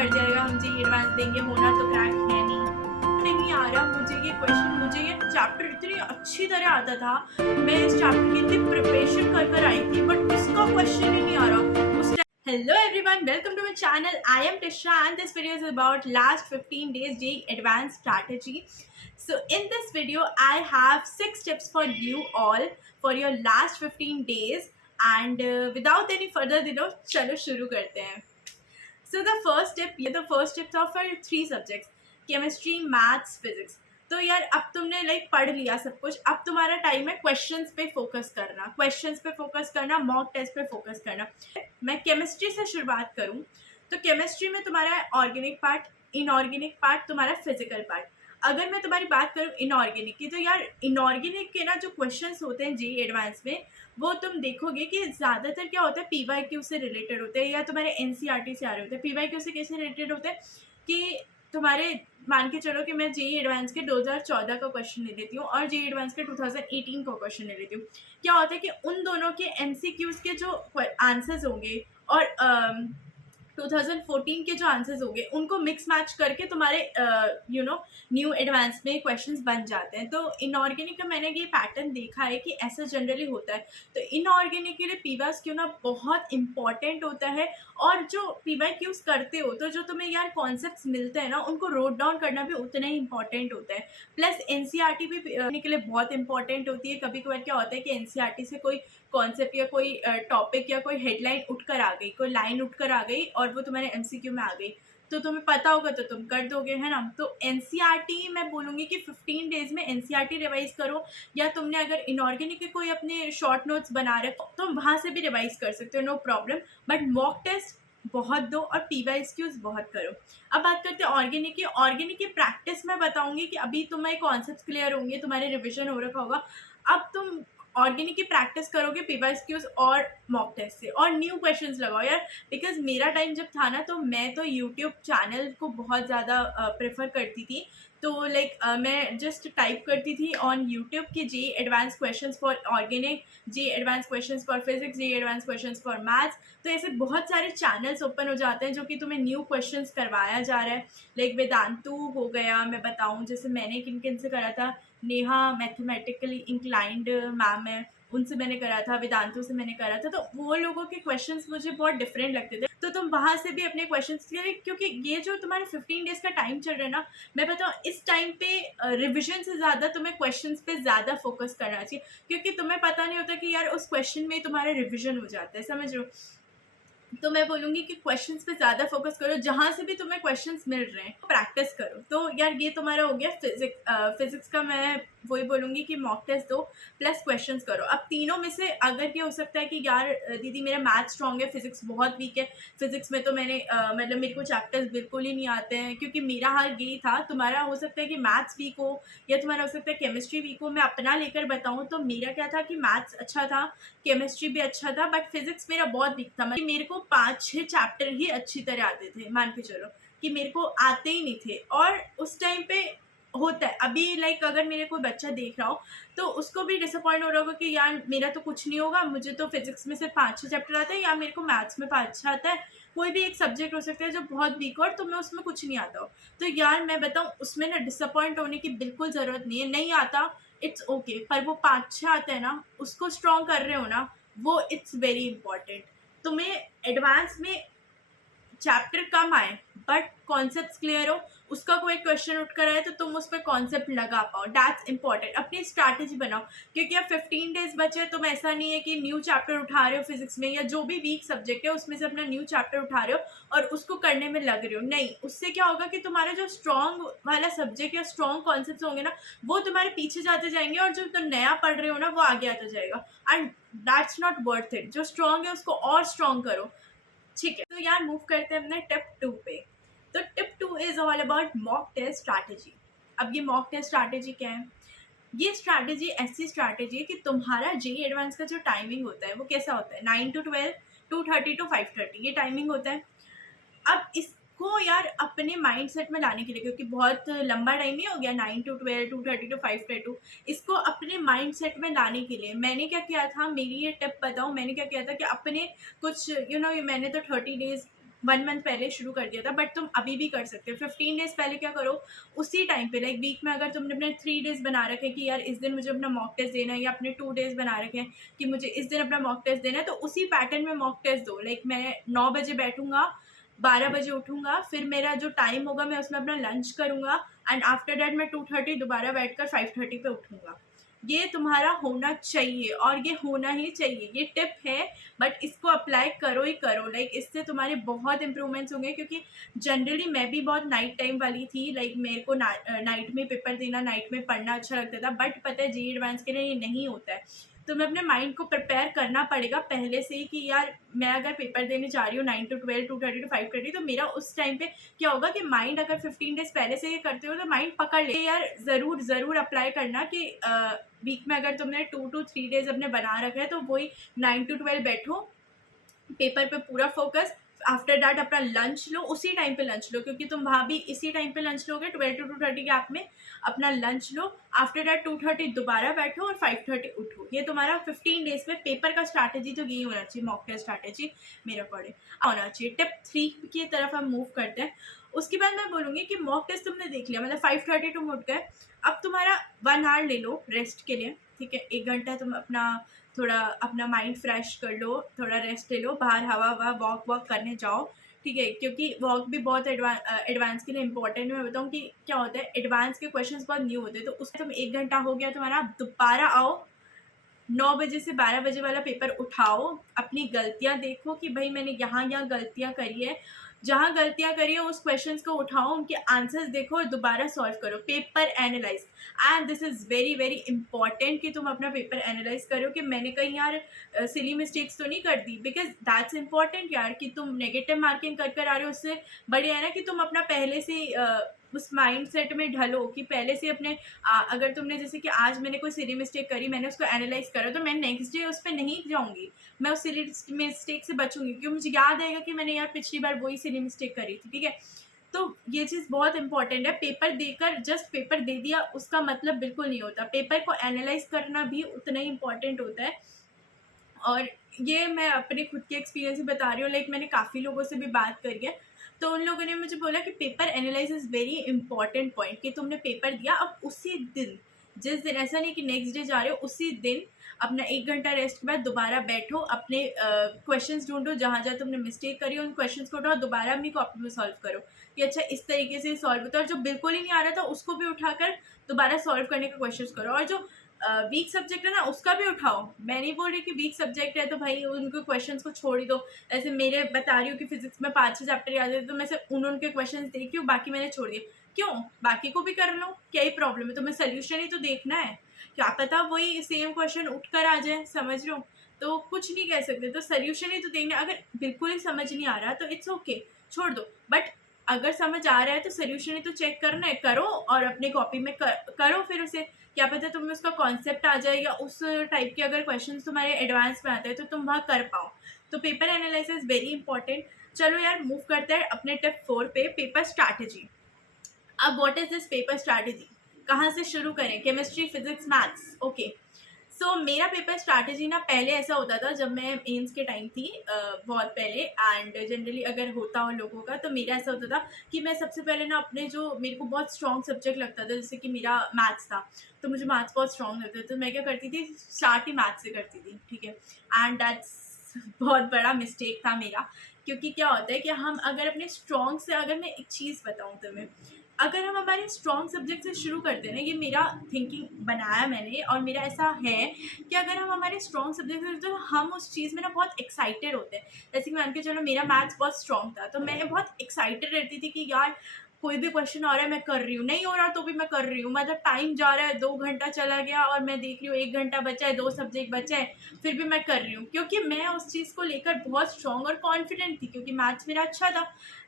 पड़ जाएगा, हम जी एडवांस देंगे, होना तो क्रैक है नहीं आ रहा मुझे ये क्वेश्चन, मुझे ये चैप्टर इतनी अच्छी तरह आता था, मैं इस चैप्टर की इतनी प्रिपरेशन कर आई थी, बट इसका क्वेश्चन ही नहीं आ रहा उस time. Hello everyone, welcome to my channel. I am Tisha and this video is about last 15 days JEE advanced strategy. So in this video I have 6 tips for you all for your last 15 days and without any further delay चलो शुरू करते हैं. So the first tip of our 3 subjects, chemistry, maths, physics. तो यार अब तुमने पढ़ लिया सब कुछ, अब तुम्हारा टाइम है क्वेश्चंस पे फोकस करना, मॉक टेस्ट पे फोकस करना. मैं केमिस्ट्री से शुरुआत करूं तो केमिस्ट्री में तुम्हारा ऑर्गेनिक पार्ट, इनऑर्गेनिक पार्ट, तुम्हारा फिजिकल पार्ट. अगर मैं तुम्हारी बात करूं इनऑर्गेनिक की, तो यार इनऑर्गेनिक के ना जो क्वेश्चंस होते हैं जेईई एडवांस में, वो तुम देखोगे कि ज़्यादातर क्या होता है पीवाईक्यू से रिलेटेड होते हैं या तुम्हारे एनसीईआरटी से आ रहे होते हैं. पीवाईक्यू से कैसे रिलेटेड होते हैं कि तुम्हारे मान के चलो कि मैं जेईई एडवांस के 2014 का क्वेश्चन ले लेती हूँ और जेईई एडवांस के 2018 का क्वेश्चन ले लेती हूँ. क्या होता है कि उन दोनों के एमसीक्यूज़ के जो आंसर्स होंगे और 2014 के जो आंसर्स होंगे उनको मिक्स मैच करके तुम्हारे न्यू एडवांस में क्वेश्चंस बन जाते हैं. तो इनऑर्गेनिक का मैंने ये पैटर्न देखा है कि ऐसा जनरली होता है. तो इनऑर्गेनिक के लिए पीवाईक्यू ना बहुत इंपॉर्टेंट होता है, और जो पीवाईक्यूज करते हो तो जो तुम्हें यार कॉन्सेप्ट्स मिलते हैं ना उनको रोट डाउन करना भी उतना ही इंपॉर्टेंट होता है. प्लस एनसीईआरटी भी के लिए बहुत इंपॉर्टेंट होती है. कभी कभार क्या होता है कि एनसीईआरटी से कोई कॉन्सेप्ट या कोई टॉपिक या कोई हेडलाइन उठकर आ गई, कोई लाइन उठकर आ गई और वो तुम्हारे एमसीक्यू में आ गई, तो तुम्हें पता होगा तो तुम कर दोगे, है ना. तो एनसीईआरटी मैं बोलूँगी कि 15 डेज में एनसीईआरटी रिवाइज करो, या तुमने अगर इनऑर्गेनिक के कोई अपने शॉर्ट नोट्स बना रहे तो वहाँ से भी रिवाइज कर सकते हो, no problem. But mock test बहुत दो और पीवाईक्यूज बहुत करो. अब बात करते हैं ऑर्गेनिक की. ऑर्गेनिक की प्रैक्टिस मैं बताऊंगी कि अभी तुम्हारे कॉन्सेप्ट क्लियर होंगे, तुम्हारे रिविजन हो रखा होगा, अब तुम ऑर्गेनिक की प्रैक्टिस करोगे पीवाईक्यूज और मॉक टेस्ट से, और न्यू क्वेश्चंस लगाओ यार. बिकॉज मेरा टाइम जब था ना तो मैं तो यूट्यूब चैनल को बहुत ज़्यादा प्रेफर करती थी. तो मैं जस्ट टाइप करती थी ऑन यूट्यूब कि JEE advance questions for organic, JEE advance questions for physics, JEE advance questions for maths. तो ऐसे बहुत सारे चैनल्स ओपन हो जाते हैं जो कि तुम्हें न्यू क्वेश्चंस करवाया जा रहा है. वेदांतु हो गया, मैं बताऊं जैसे मैंने किन किन से करा था. नेहा मैथमेटिकली इंक्लाइंड मैम है, उनसे मैंने करा था. वेदांतु से मैंने करा था. तो वो लोगों के क्वेश्चंस मुझे बहुत डिफरेंट लगते थे, तो तुम वहाँ से भी अपने क्वेश्चंस क्लियर, क्योंकि ये जो तुम्हारे 15 डेज का टाइम चल रहा है ना, मैं बताऊँ इस टाइम पे रिविजन से ज़्यादा तुम्हें क्वेश्चंस पे ज़्यादा फोकस करना चाहिए, क्योंकि तुम्हें पता नहीं होता कि यार उस क्वेश्चन में तुम्हारा रिविजन हो जाता है, समझ लो. तो मैं बोलूँगी कि क्वेश्चंस पे ज़्यादा फोकस करो, जहाँ से भी तुम्हें क्वेश्चंस मिल रहे हैं प्रैक्टिस करो. तो यार ये तुम्हारा हो गया फिजिक्स का. मैं वही बोलूँगी कि मॉक टेस्ट दो प्लस क्वेश्चंस करो. अब तीनों में से अगर ये हो सकता है कि यार दीदी मेरा मैथ स्ट्रॉन्ग है, फिजिक्स बहुत वीक है, फिजिक्स में तो मैंने मतलब मेरे को चैप्टर्स बिल्कुल ही नहीं आते हैं, क्योंकि मेरा हाल यही था. तुम्हारा हो सकता है कि मैथ्स वीक हो या तुम्हारा हो सकता है केमिस्ट्री वीक हो. मैं अपना लेकर बताऊँ तो मेरा क्या था कि मैथ्स अच्छा था, केमिस्ट्री भी अच्छा था, बट फिजिक्स मेरा बहुत वीक था. मतलब मेरे को 5-6 चैप्टर ही अच्छी तरह आते थे, मान के चलो कि मेरे को आते ही नहीं थे. और उस टाइम पे होता है अभी अगर मेरे कोई बच्चा देख रहा हो तो उसको भी डिसअपॉइंट हो रहा होगा कि यार मेरा तो कुछ नहीं होगा, मुझे तो फिजिक्स में सिर्फ 5-6 चैप्टर आते हैं, या मेरे को मैथ्स में 5-6 आता है. कोई भी एक सब्जेक्ट हो सकता है जो बहुत वीक हो और तुम्हें उसमें कुछ नहीं आता हो. तो यार मैं बताऊँ उसमें ना डिसअपॉइंट होने की बिल्कुल ज़रूरत नहीं है. नहीं आता इट्स ओके, पर वो 5-6 आते हैं ना, उसको स्ट्रॉन्ग कर रहे हो ना, वो इट्स वेरी इंपॉर्टेंट. तुम्हें एडवांस में चैप्टर कम आए बट कॉन्सेप्ट्स क्लियर हो, उसका कोई क्वेश्चन उठ कर आए तो तुम उस पर कॉन्सेप्ट लगा पाओ, दैट्स इंपॉर्टेंट. अपनी स्ट्रैटेजी बनाओ, क्योंकि अब 15 डेज बचे. तुम ऐसा नहीं है कि न्यू चैप्टर उठा रहे हो फिजिक्स में या जो भी वीक सब्जेक्ट है उसमें से अपना न्यू चैप्टर उठा रहे हो और उसको करने में लग रहे हो. नहीं, उससे क्या होगा कि तुम्हारा जो स्ट्रॉन्ग वाला सब्जेक्ट या स्ट्रॉन्ग कॉन्सेप्ट होंगे ना, वो तुम्हारे पीछे जाते जाएंगे और जो तुम नया पढ़ रहे हो ना वो आगे आता जाएगा. And that's not worth it. जो स्ट्रॉन्ग है उसको और स्ट्रॉन्ग करो, ठीक है. तो यार मूव करते हैं अपने टिप 2 पे. तो tip 2 is all about mock test strategy. अब ये मॉक टेस्ट स्ट्रैटेजी क्या है? ये स्ट्रैटेजी ऐसी स्ट्रैटेजी है कि तुम्हारा जेईई एडवांस का जो टाइमिंग होता है वो कैसा होता है, 9 to 12, 2:30 to 5:30 ये टाइमिंग होता है. अब इसको यार अपने माइंडसेट में लाने के लिए, क्योंकि बहुत लंबा टाइम ही हो गया 9 to 12, 2:30 to 5:30, इसको अपने माइंडसेट में लाने के लिए मैंने क्या किया था, मेरी ये टिप बताऊँ. मैंने क्या किया था कि अपने कुछ मैंने तो 30 डेज 1 मंथ पहले शुरू कर दिया था, बट तुम अभी भी कर सकते हो। 15 डेज़ पहले क्या करो, उसी टाइम पे लाइक वीक में अगर तुमने अपने 3 डेज़ बना रखे हैं कि यार इस दिन मुझे अपना मॉक टेस्ट देना है, या अपने 2 डेज़ बना रखे हैं कि मुझे इस दिन अपना मॉक टेस्ट देना है, तो उसी पैटर्न में मॉक टेस्ट दो। लाइक मैं 9 बजे बैठूँगा, 12 बजे उठूँगा, फिर मेरा जो टाइम होगा मैं उसमें अपना लंच करूँगा, एंड आफ्टर दैट मैं 2:30 दोबारा बैठकर 5:30 पे उठूँगा। ये तुम्हारा होना चाहिए, और ये होना ही चाहिए। ये टिप है, बट इसको अप्लाई करो ही करो। लाइक इससे तुम्हारे बहुत इंप्रूवमेंट्स होंगे, क्योंकि जनरली मैं भी बहुत नाइट टाइम वाली थी। लाइक मेरे को नाइट में पेपर देना, नाइट में पढ़ना अच्छा लगता था, बट पता है जी एडवांस के लिए ये नहीं होता है। तुम्हें अपने माइंड को प्रिपेयर करना पड़ेगा पहले से ही कि यार मैं अगर पेपर देने जा रही हूँ 9 to 12, 2:30 to 5:30, तो मेरा उस टाइम पे क्या होगा कि माइंड, अगर 15 डेज पहले से ये करते हो तो माइंड पकड़ ले। यार ज़रूर ज़रूर अप्लाई करना कि वीक में अगर तुमने 2 to 3 डेज अपने बना रखा है, तो वही 9 to 12 बैठो, पेपर पे पूरा फोकस। आफ्टर दैट अपना लंच लो, उसी टाइम पे लंच लो, क्योंकि तुम वहाँ भी इसी टाइम पे लंच लोगे। 12 to 2:30 गैप में अपना लंच लो। आफ्टर दैट 2:30 दोबारा बैठो और 5:30 उठो। ये तुम्हारा 15 डेज में पेपर का स्ट्रैटेजी तो यही होना चाहिए, मॉक टेस्ट स्ट्रैटेजी मेरे अकॉर्डिंग होना चाहिए। टिप 3 की तरफ हम मूव करते हैं। उसके बाद मैं बोलूँगी कि मॉक टेस्ट तुमने देख लिया, मतलब 5:30 तुम उठ गए। अब तुम्हारा 1 आवर ले लो रेस्ट के लिए, ठीक है। 1 घंटा तुम अपना थोड़ा अपना माइंड फ्रेश कर लो, थोड़ा रेस्ट ले लो, बाहर हवा वॉक करने जाओ, ठीक है। क्योंकि वॉक भी बहुत एडवांस के लिए इंपॉर्टेंट है। मैं बताऊँ कि क्या होता है, एडवांस के क्वेश्चंस बहुत न्यू होते हैं, तो उसमें तुम 1 घंटा हो गया तुम्हारा, दोबारा आओ, 9 बजे से 12 बजे वाला पेपर उठाओ, अपनी गलतियाँ देखो कि भाई मैंने यहाँ गलतियाँ करी है, जहाँ गलतियाँ करी है उस क्वेश्चंस को उठाओ, उनके आंसर्स देखो और दोबारा सॉल्व करो। Paper analyse, and this is very very important कि तुम अपना पेपर एनालाइज करो कि मैंने कहीं यार सिली मिस्टेक्स तो नहीं कर दी, बिकॉज दैट्स इंपॉर्टेंट यार। कि तुम नेगेटिव मार्किंग कर आ रहे हो, उससे बढ़िया है ना कि तुम अपना पहले से उस माइंड सेट में ढलो कि पहले से अपने अगर तुमने जैसे कि आज मैंने कोई सिली मिस्टेक करी, मैंने उसको एनालाइज करा, तो मैं नेक्स्ट डे उस पर नहीं जाऊँगी, मैं उस सिली मिस्टेक से बचूंगी, क्योंकि मुझे याद आएगा कि मैंने यार पिछली बार वही सिली मिस्टेक करी थी, ठीक है। तो ये चीज़ बहुत इंपॉर्टेंट है। पेपर देकर जस्ट पेपर दे दिया उसका मतलब बिल्कुल नहीं होता, पेपर को एनालाइज करना भी उतना ही इंपॉर्टेंट होता है। और ये मैं अपने खुद के एक्सपीरियंस से बता रही हूँ। लाइक मैंने काफ़ी लोगों से भी बात करी है, तो उन लोगों ने मुझे बोला कि paper analyse is very important point, कि तुमने पेपर दिया, अब उसी दिन, जिस दिन, ऐसा नहीं कि नेक्स्ट डे जा रहे हो, उसी दिन अपना 1 घंटा रेस्ट के बाद दोबारा बैठो, अपने क्वेश्चंस ढूंढो, जहाँ जहाँ तुमने मिस्टेक करी हो उन क्वेश्चंस को उठाओ, दोबारा अपनी कॉपी में सॉल्व करो कि अच्छा इस तरीके से सॉल्व होता है। और जो बिल्कुल ही नहीं आ रहा था उसको भी उठाकर दोबारा सॉल्व करने का कोशिश करो। और जो वीक सब्जेक्ट है ना, उसका भी उठाओ। मैं नहीं बोल रही कि वीक सब्जेक्ट है तो भाई उनको क्वेश्चंस को छोड़ ही दो। ऐसे मेरे बता रही हूँ कि फिजिक्स में 5-6 चैप्टर याद है, तो मैं सिर्फ उनके क्वेश्चंस देखी हूँ, बाकी मैंने छोड़ दिए। क्यों? बाकी को भी कर लो, क्या ही प्रॉब्लम है? तुम्हें सोल्यूशन ही तो देखना है, क्या पता वही सेम क्वेश्चन उठ कर आ जाए, समझ रहे हो? तो कुछ नहीं कह सकते, तो सोल्यूशन ही तो देखना। अगर बिल्कुल ही समझ नहीं आ रहा तो इट्स ओके, छोड़ दो। बट अगर समझ आ रहा है तो सोल्यूशन ही तो चेक करना है, करो और अपनी कॉपी में करो फिर उसे। क्या पता तुम्हें उसका कॉन्सेप्ट आ जाए, या उस टाइप के अगर क्वेश्चन तुम्हारे एडवांस में आते हैं तो तुम वहाँ कर पाओ। तो पेपर एनालिसिस वेरी इंपॉर्टेंट। चलो यार मूव करते हैं अपने टिप 4 पे, पेपर स्ट्रैटेजी। अब what is this paper strategy, कहाँ से शुरू करें? Chemistry, physics, maths, okay. So मेरा पेपर स्ट्रैटेजी ना पहले ऐसा होता था जब मैं एम्स के टाइम थी, बहुत पहले, एंड जनरली अगर होता हो लोगों का, तो मेरा ऐसा होता था कि मैं सबसे पहले ना अपने जो मेरे को बहुत स्ट्रॉन्ग सब्जेक्ट लगता था, जैसे कि मेरा मैथ्स था, तो मुझे मैथ्स बहुत स्ट्रॉन्ग लगता था, तो मैं क्या करती थी, स्टार्ट ही मैथ्स से करती थी, ठीक है। एंड दैट्स बहुत बड़ा मिस्टेक था मेरा, क्योंकि क्या होता है कि हम अगर अपने स्ट्रॉन्ग से, अगर मैं एक चीज़ बताऊँ तुम्हें, अगर हम हमारे स्ट्रॉन्ग सब्जेक्ट से शुरू करते हैं ना, ये मेरा थिंकिंग बनाया मैंने और मेरा ऐसा है कि अगर हम हमारे स्ट्रॉन्ग सब्जेक्ट से, तो हम उस चीज़ में ना बहुत एक्साइटेड होते हैं। जैसे कि मान के चलो मेरा मैथ्स बहुत स्ट्रॉन्ग था, तो मैं बहुत एक्साइटेड रहती थी कि यार कोई भी क्वेश्चन आ रहा है मैं कर रही हूँ, नहीं हो रहा तो भी मैं कर रही हूँ, मतलब टाइम जा रहा है, 2 घंटा चला गया और मैं देख रही हूँ 1 घंटा बचा है, 2 सब्जेक्ट बचे हैं, फिर भी मैं कर रही हूँ, क्योंकि मैं उस चीज़ को लेकर बहुत स्ट्रॉन्ग और कॉन्फिडेंट थी, क्योंकि मैथ्स मेरा अच्छा था।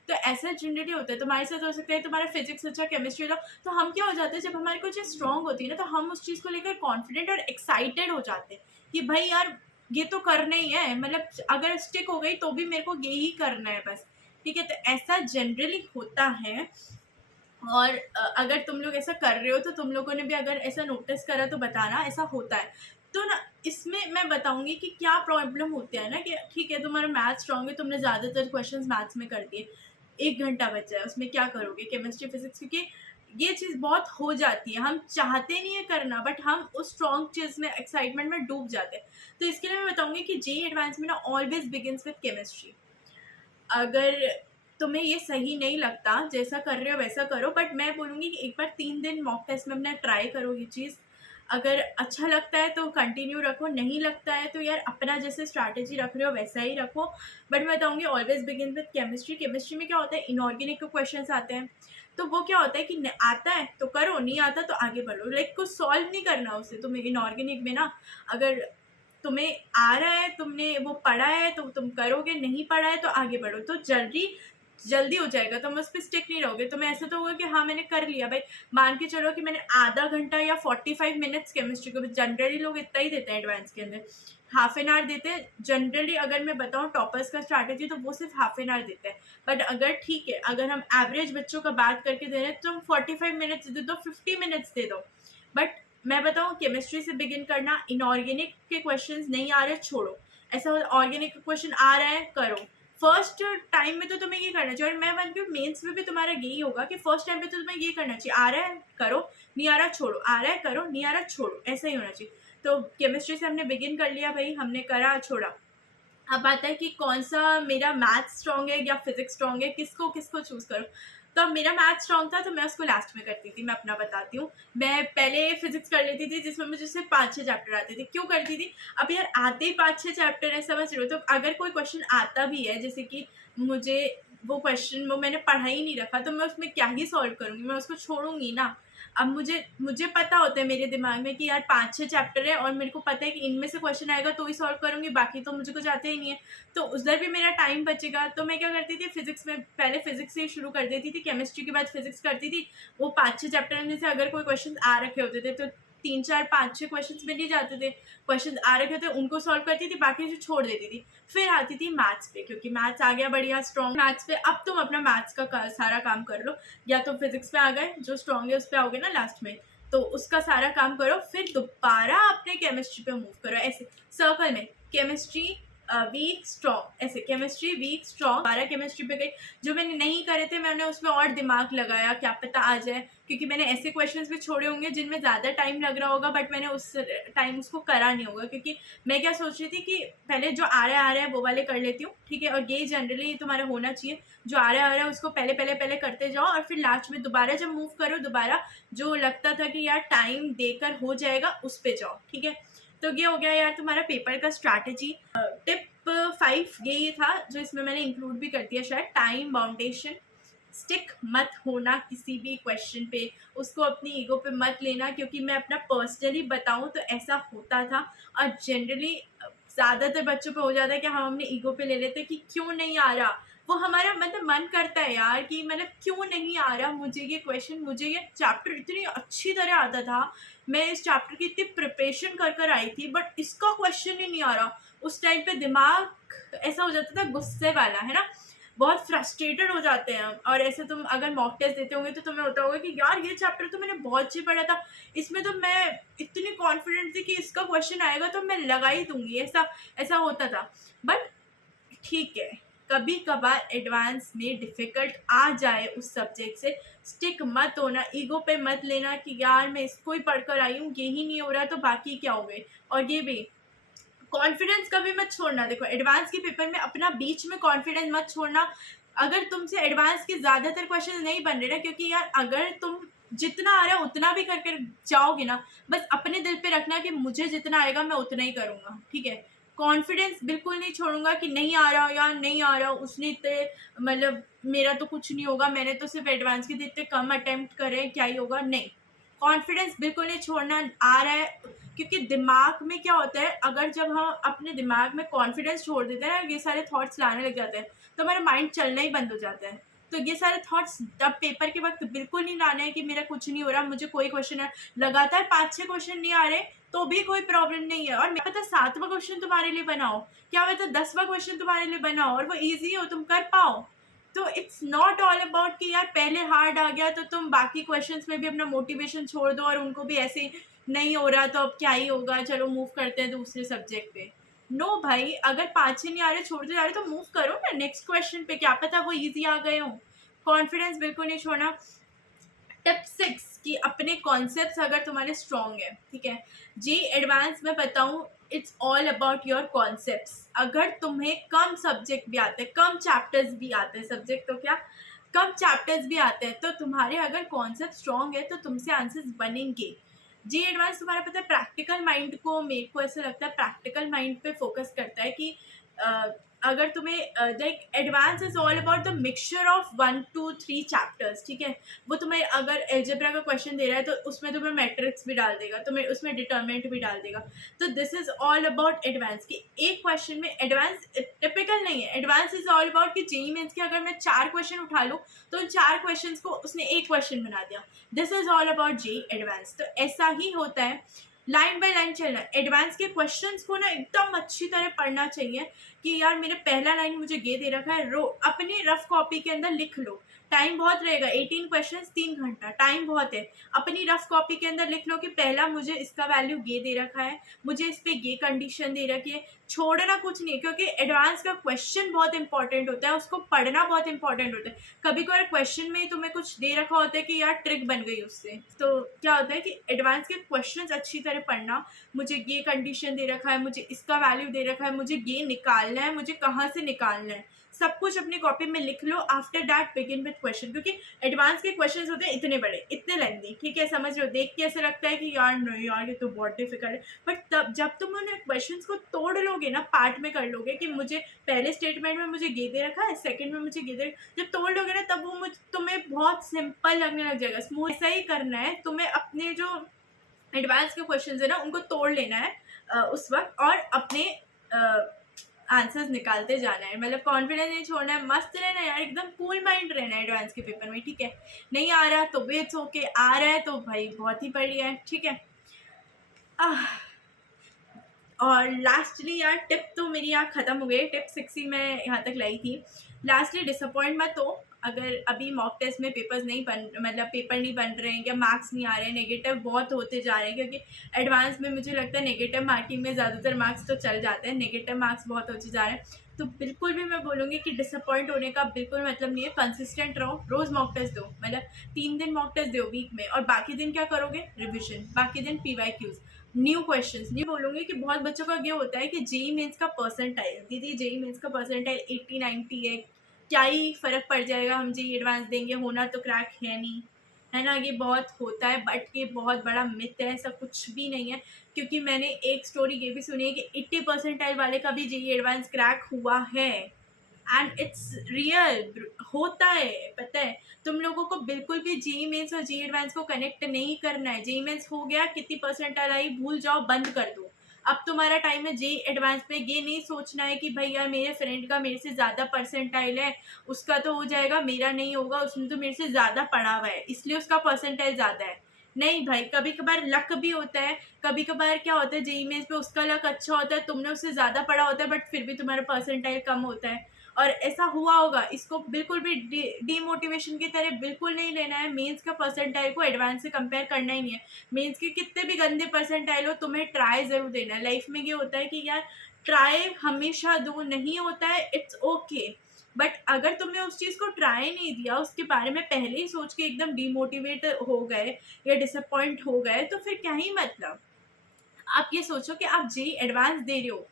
तो ऐसा जनरली होता है, तुम्हारे साथ हो सकता है तुम्हारा फिजिक्स अच्छा, केमिस्ट्री अच्छा, तो हम क्या हो जाते हैं, जब हमारी कोई चीज़ स्ट्रॉन्ग होती है ना, तो हम उस चीज़ को लेकर कॉन्फिडेंट और एक्साइटेड हो जाते हैं कि भाई यार ये तो करना ही है, मतलब अगर स्टिक हो गई तो भी मेरे को यही करना है बस, ठीक है। तो ऐसा जनरली होता है। और अगर तुम लोग ऐसा कर रहे हो तो तुम लोगों ने भी अगर ऐसा नोटिस करा तो बताना, ऐसा होता है। तो ना इसमें मैं बताऊंगी कि क्या प्रॉब्लम होती है ना, कि ठीक है तुम्हारा मैथ स्ट्रांग है, तुमने ज़्यादातर क्वेश्चंस मैथ्स में कर दिए, 1 घंटा बचा है, उसमें क्या करोगे केमिस्ट्री फिजिक्स, क्योंकि ये चीज़ बहुत हो जाती है, हम चाहते नहीं है करना बट हम उस स्ट्रॉन्ग चीज़ में एक्साइटमेंट में डूब जाते हैं। तो इसके लिए मैं बताऊंगी कि जे एडवांस में ना ऑलवेज बिगिंस विद केमिस्ट्री। अगर तुम्हें ये सही नहीं लगता, जैसा कर रहे हो वैसा करो, बट मैं बोलूँगी कि एक बार 3 दिन मॉक टेस्ट में अपना ट्राई करो ये चीज़। अगर अच्छा लगता है तो कंटिन्यू रखो, नहीं लगता है तो यार अपना जैसे स्ट्रैटेजी रख रहे हो वैसा ही रखो। बट मैं बताऊँगी always begin with chemistry. Chemistry में क्या होता है, इनऑर्गेनिक के क्वेश्चंस आते हैं, तो वो क्या होता है कि आता है तो करो, नहीं आता तो आगे बढ़ो, लाइक कुछ सॉल्व नहीं करना उसे तुम्हें। इनऑर्गेनिक में ना अगर तुम्हें आ रहा है, तुमने वो पढ़ा है तो तुम करोगे, नहीं पढ़ा है तो आगे बढ़ो, तो जल्दी जल्दी हो जाएगा, तुम उस पर स्टिक नहीं रहोगे। तुम्हें ऐसा तो होगा कि हाँ मैंने कर लिया भाई, मान के चलो कि मैंने आधा घंटा या 45 मिनट्स केमिस्ट्री को, जनरली लोग इतना ही देते हैं एडवांस के अंदर, हाफ एन आवर देते हैं जनरली। अगर मैं बताऊँ टॉपर्स का स्ट्रैटेजी तो वो सिर्फ हाफ एन आवर देते हैं, बट अगर ठीक है अगर हम एवरेज बच्चों का बात करके दे रहे हैं तो तुम 45 मिनट्स दे दो, 50 मिनट्स दे दो। बट मैं बताऊँ केमिस्ट्री से बिगिन करना, इनऑर्गेनिक के क्वेश्चंस नहीं आ रहे छोड़ो, ऐसा ऑर्गेनिक का क्वेश्चन आ रहा है करो। फर्स्ट टाइम में तो तुम्हें ये करना चाहिए, और मैं मानती हूँ मेंस में भी तुम्हारा यही होगा कि फर्स्ट टाइम पे तो तुम्हें ये करना चाहिए, आ रहा है करो, नहीं आ रहा छोड़ो, आ रहा है करो, नहीं आ रहा छोड़ो, ऐसा ही होना चाहिए। तो केमिस्ट्री से हमने बिगिन कर लिया भाई, हमने करा छोड़ा। अब आता है कि कौन सा मेरा मैथ स्ट्रॉन्ग है या फिजिक्स स्ट्रॉन्ग है, किसको किसको चूज करूँ। तो अब मेरा मैथ स्ट्रॉन्ग था तो मैं उसको लास्ट में करती थी, मैं अपना बताती हूँ। मैं पहले फिजिक्स कर लेती थी जिसमें मुझे सिर्फ 5-6 चैप्टर आते थे। क्यों करती थी, अब यार आते ही 5-6 चैप्टर है, समझ रहे हो, तो अगर कोई क्वेश्चन आता भी है, जैसे कि मुझे वो क्वेश्चन वो मैंने पढ़ा ही नहीं रखा, तो मैं उसमें क्या ही सॉल्व करूँगी, मैं उसको छोड़ूंगी ना। अब मुझे मुझे पता होता है मेरे दिमाग में कि यार 5-6 चैप्टर है और मेरे को पता है कि इनमें से क्वेश्चन आएगा तो ही सॉल्व करूंगी, बाकी तो मुझे कुछ आते ही नहीं है, तो उधर भी मेरा टाइम बचेगा। तो मैं क्या करती थी, फिजिक्स में पहले फिजिक्स से शुरू कर देती थी, केमिस्ट्री के बाद फिजिक्स करती थी। वो 5-6 चैप्टर में से अगर कोई क्वेश्चन आ रखे होते थे तो 3-4-5-6 क्वेश्चन मिल ही जाते थे, क्वेश्चन आ रखे थे उनको सॉल्व करती थी, बाकी से छोड़ देती थी। फिर आती थी मैथ्स पे, क्योंकि मैथ्स आ गया बढ़िया स्ट्रॉन्ग मैथ्स पे, अब तुम अपना मैथ्स का सारा काम कर लो, या तो फिजिक्स पे आ गए जो स्ट्रॉन्ग है उस पर आओगे ना लास्ट में, तो उसका सारा काम करो, फिर दोबारा अपने केमिस्ट्री पे मूव करो, ऐसे सर्कल में केमिस्ट्री वीक स्ट्रॉन्ग, ऐसे केमिस्ट्री वीक स्ट्रॉन्ग, दोबारा केमिस्ट्री पे गई। जो मैंने नहीं करे थे मैंने उसमें और दिमाग लगाया, क्या पता आ जाए, क्योंकि मैंने ऐसे क्वेश्चंस भी छोड़े होंगे जिनमें ज़्यादा टाइम लग रहा होगा बट मैंने उस टाइम उसको करा नहीं होगा, क्योंकि मैं क्या सोच रही थी कि पहले जो आ रहा है वो वाले कर लेती हूँ, ठीक है। और ये जनरली तुम्हारा होना चाहिए, जो आ रहा है उसको पहले पहले पहले करते जाओ, और फिर लास्ट में दोबारा जब मूव करो, दोबारा जो लगता था कि यार टाइम देकर हो जाएगा उस पे जाओ, ठीक है। तो ये हो गया यार तुम्हारा पेपर का स्ट्रैटेजी। टिप 5 ये था जो इसमें मैंने इंक्लूड भी कर दिया शायद, टाइम बाउंडेशन, स्टिक मत होना किसी भी क्वेश्चन पे, उसको अपनी ईगो पे मत लेना, क्योंकि मैं अपना पर्सनली बताऊं तो ऐसा होता था, और जनरली ज़्यादातर बच्चों पे हो जाता है कि हम अपने ईगो पे ले लेते हैं कि क्यों नहीं आ रहा, वो हमारा मतलब मन करता है यार कि मतलब क्यों नहीं आ रहा मुझे ये क्वेश्चन, मुझे ये चैप्टर इतनी अच्छी तरह आता था, मैं इस चैप्टर की इतनी प्रिपरेशन कर कर आई थी, बट इसका क्वेश्चन ही नहीं आ रहा। उस टाइम पे दिमाग ऐसा हो जाता था गुस्से वाला, है ना, बहुत फ्रस्ट्रेटेड हो जाते हैं हम। और ऐसे तुम अगर मॉक टेस्ट देते होंगे तो तुम्हें होता होगा कि यार ये चैप्टर तो मैंने बहुत अच्छी पढ़ा था, इसमें तो मैं इतनी कॉन्फिडेंट थी कि इसका क्वेश्चन आएगा तो मैं लगा ही दूंगी, ऐसा ऐसा होता था। बट ठीक है, कभी कभार एडवांस में डिफ़िकल्ट आ जाए उस सब्जेक्ट से, स्टिक मत होना, ईगो पे मत लेना कि यार मैं इसको ही पढ़कर आई हूँ, यही नहीं हो रहा तो बाकी क्या हो गए। और ये भी कॉन्फिडेंस कभी मत छोड़ना, देखो एडवांस के पेपर में अपना बीच में कॉन्फिडेंस मत छोड़ना। अगर तुमसे एडवांस के ज़्यादातर क्वेश्चन नहीं बन रहे ना, क्योंकि यार अगर तुम जितना आ रहा है उतना भी करके जाओगे ना, बस अपने दिल पे रखना कि मुझे जितना आएगा मैं उतना ही करूँगा, ठीक है। कॉन्फिडेंस बिल्कुल नहीं छोड़ूंगा कि नहीं आ रहा यार नहीं आ रहा, उसने इतने मतलब मेरा तो कुछ नहीं होगा, मैंने तो सिर्फ एडवांस के इतने कम अटेम्प्ट करे, क्या ही होगा, नहीं। कॉन्फिडेंस बिल्कुल नहीं छोड़ना, आ रहा है, क्योंकि दिमाग में क्या होता है, अगर जब हम अपने दिमाग में कॉन्फिडेंस छोड़ देते हैं ना, ये सारे थॉट्स लाने लग जाते हैं, तो हमारा माइंड चलना ही बंद हो जाता है। तो ये सारे थॉट्स जब पेपर के वक्त बिल्कुल नहीं लाने हैं कि मेरा कुछ नहीं हो रहा, मुझे कोई क्वेश्चन है लगातार 5-6 क्वेश्चन नहीं आ रहे तो भी कोई प्रॉब्लम नहीं है, और मैं पता 7वां क्वेश्चन तुम्हारे लिए बनाओ, क्या पता 10वां क्वेश्चन तुम्हारे लिए बनाओ और वो ईजी हो, तुम कर पाओ। तो इट्स नॉट ऑल अबाउट कि यार पहले हार्ड आ गया तो तुम बाकी क्वेश्चंस में भी अपना मोटिवेशन छोड़ दो और उनको भी ऐसे ही नहीं हो रहा तो अब क्या ही होगा, चलो मूव करते हैं दूसरे सब्जेक्ट पे। नो भाई, अगर 5 नहीं आ रहे, छोड़ते जा रहे तो मूव करो ना नेक्स्ट क्वेश्चन पे, क्या पता वो इजी आ गए हो। कॉन्फिडेंस बिल्कुल नहीं छोड़ना। टिप 6 कि अपने कॉन्सेप्ट्स अगर तुम्हारे स्ट्रॉन्ग है, ठीक है, जी एडवांस में बताऊं, it's all about your concepts. अगर तुम्हें कम सब्जेक्ट भी आते हैं, कम चैप्टर्स भी आते हैं, सब्जेक्ट तो क्या, कम चैप्टर्स भी आते हैं, तो तुम्हारे अगर कॉन्सेप्ट स्ट्रॉन्ग है तो तुमसे आंसर्स बनेंगे। जी एडवांस तुम्हारा पता है प्रैक्टिकल माइंड को, मेरे को ऐसा लगता है प्रैक्टिकल माइंड पे फोकस करता है कि अगर तुम्हें like advance is all about the mixture of 1 to 3 chapters, ठीक है। वो तुम्हें अगर एल्जेब्रा का क्वेश्चन दे रहा है तो उसमें तुम्हें मैट्रिक्स भी डाल देगा, तुम्हें उसमें डिटर्मिनेंट भी डाल देगा। तो this is all about advance कि एक क्वेश्चन में एडवांस टिपिकल नहीं है। एडवांस इज ऑल अबाउट कि जेईई मेंस के अगर मैं 4 क्वेश्चन उठा लूँ तो उन 4 क्वेश्चन को उसने एक क्वेश्चन बना दिया। This is all about JEE advance. तो ऐसा ही होता है, लाइन बाय लाइन चलना। एडवांस के क्वेश्चंस को ना एकदम अच्छी तरह पढ़ना चाहिए कि यार मेरे पहला लाइन मुझे ये दे रखा है, रो अपनी रफ कॉपी के अंदर लिख लो। टाइम बहुत रहेगा, 18 क्वेश्चंस 3 घंटा, टाइम बहुत है। अपनी रफ कॉपी के अंदर लिख लो कि पहला मुझे इसका वैल्यू ये दे रखा है, मुझे इस पे ये कंडीशन दे रखी है। छोड़ना कुछ नहीं है, क्योंकि एडवांस का क्वेश्चन बहुत इंपॉर्टेंट होता है, उसको पढ़ना बहुत इंपॉर्टेंट होता है। कभी कभार क्वेश्चन में ही तुम्हें कुछ दे रखा होता है कि यार ट्रिक बन गई उससे। तो क्या होता है कि एडवांस के क्वेश्चन अच्छी तरह पढ़ना, मुझे ये कंडीशन दे रखा है, मुझे इसका वैल्यू दे रखा है, मुझे ये निकालना है, मुझे कहाँ से निकालना है, सब कुछ अपनी कॉपी में लिख लो। After that begin with question, क्योंकि एडवांस के क्वेश्चंस होते हैं इतने बड़े, इतने लेंथी, ठीक है, समझ लो, देख के ऐसा लगता है कि यार नहीं यार ये तो बहुत डिफिकल्ट है। बट तब जब तुम उन्हें क्वेश्चंस को तोड़ लोगे ना, पार्ट में कर लोगे कि मुझे पहले स्टेटमेंट में मुझे ये दे रखा है, सेकंड में मुझे ये दे, जब तोड़ लोगे ना तब वो तुम्हें बहुत सिंपल लगने लग जाएगा, स्मूथ। ऐसा ही करना है तुम्हें, अपने जो एडवांस के क्वेश्चन है ना उनको तोड़ लेना है उस वक्त, और अपने आंसर्स निकालते जाना है। मतलब कॉन्फिडेंस नहीं छोड़ना है, मस्त रहना है यार, एकदम कूल माइंड रहना है एडवांस के पेपर में, ठीक है। नहीं आ रहा तो भी इट्स ओके, आ रहा है तो भाई बहुत ही बढ़िया है, ठीक है। और लास्टली यार टिप तो मेरी यहाँ ख़त्म हो गई, टिप 6 ही मैं यहाँ तक लाई थी। लास्टली डिसअपॉइंट मत हो अगर अभी मॉक टेस्ट में पेपर्स नहीं बन, मतलब पेपर नहीं बन रहे हैं या मार्क्स नहीं आ रहे हैं, नेगेटिव बहुत होते जा रहे हैं, क्योंकि एडवांस में मुझे लगता है नेगेटिव मार्किंग में ज़्यादातर मार्क्स तो चल जाते हैं, नेगेटिव मार्क्स बहुत होते जा रहे हैं। तो बिल्कुल भी मैं बोलूँगी कि डिसअपॉइंट होने का बिल्कुल मतलब नहीं है। कंसिस्टेंट रहो, रोज़ मॉक टेस्ट दो, मतलब 3 दिन मॉक टेस्ट दो वीक में, और बाकी दिन क्या करोगे, रिविजन, बाकी दिन PYQs, न्यू क्वेश्चंस। नहीं बोलूँगी कि बहुत बच्चों का ये होता है कि जेईई मेंस का परसेंटाइल, दीदी जेईई मेंस का परसेंटाइल 80-90 है, क्या ही फ़र्क पड़ जाएगा, हम जेईई एडवांस देंगे, होना तो क्रैक है नहीं, है ना। ये बहुत होता है, बट ये बहुत बड़ा मिथ है, ऐसा कुछ भी नहीं है। क्योंकि मैंने एक स्टोरी ये भी सुनी है कि 80 परसेंटाइल वाले का भी जेईई एडवांस क्रैक हुआ है, एंड इट्स रियल, होता है, पता है। तुम लोगों को बिल्कुल भी जेईई मेंस और जेईई एडवांस को कनेक्ट नहीं करना है। जेईई मेंस हो गया, कितनी परसेंटाइल आई भूल जाओ, बंद कर दो। अब तुम्हारा टाइम है जेईई एडवांस पे। ये नहीं सोचना है कि भाई यार मेरे फ्रेंड का मेरे से ज़्यादा परसेंटाइल है, उसका तो हो जाएगा, मेरा नहीं होगा, उसने तो मेरे से ज़्यादा पढ़ा हुआ है इसलिए उसका परसेंटाइल ज़्यादा है। नहीं भाई, कभी कभार लक भी होता है, कभी कभार क्या होता है जेईई मेंस पे उसका लक अच्छा होता है, तुमने उससे ज़्यादा पढ़ा होता है, बट फिर भी तुम्हारा परसेंटाइल कम होता है, और ऐसा हुआ होगा। इसको बिल्कुल भी डीमोटिवेशन की तरह बिल्कुल नहीं लेना है। मेंस का परसेंटाइल को एडवांस से कंपेयर करना ही नहीं है। मेंस के कितने भी गंदे परसेंटाइल हो, तुम्हें ट्राई ज़रूर देना है। लाइफ में ये होता है कि यार ट्राई हमेशा दो, नहीं होता है, इट्स ओके। बट अगर तुमने उस चीज़ को ट्राई नहीं दिया, उसके बारे में पहले ही सोच के एकदम डीमोटिवेट हो गए या डिसअपॉइंट हो गए, तो फिर क्या ही मतलब। आप ये सोचो कि आप जेईई एडवांस दे रहे हो,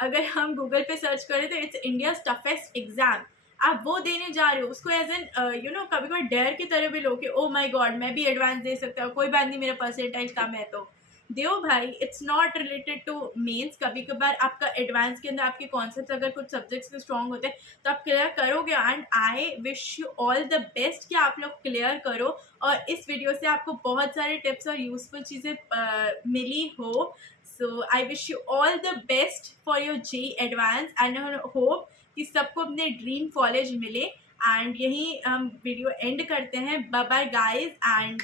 अगर हम गूगल पे सर्च करें तो इट्स इंडिया टफेस्ट एग्जाम, आप वो देने जा रहे हो, उसको एज एन कभी कभी डर की तरह भी लो कि ओ माय गॉड मैं भी एडवांस दे सकता हूँ, कोई बात नहीं मेरा परसेंटाइल कम है तो दो भाई। It's not related to mains. कभी कभार आपका एडवांस के अंदर आपके कॉन्सेप्ट अगर कुछ सब्जेक्ट्स के स्ट्रॉन्ग होते हैं तो आप क्लियर करोगे, and I wish you all the best कि आप लोग क्लियर करो। और इस वीडियो से आपको बहुत सारे टिप्स और यूजफुल चीज़ें मिली हो। So I wish you all the best for your JEE Advance and I hope कि सबको अपने ड्रीम कॉलेज मिले। एंड यही हम वीडियो एंड करते हैं। Bye bye guys, and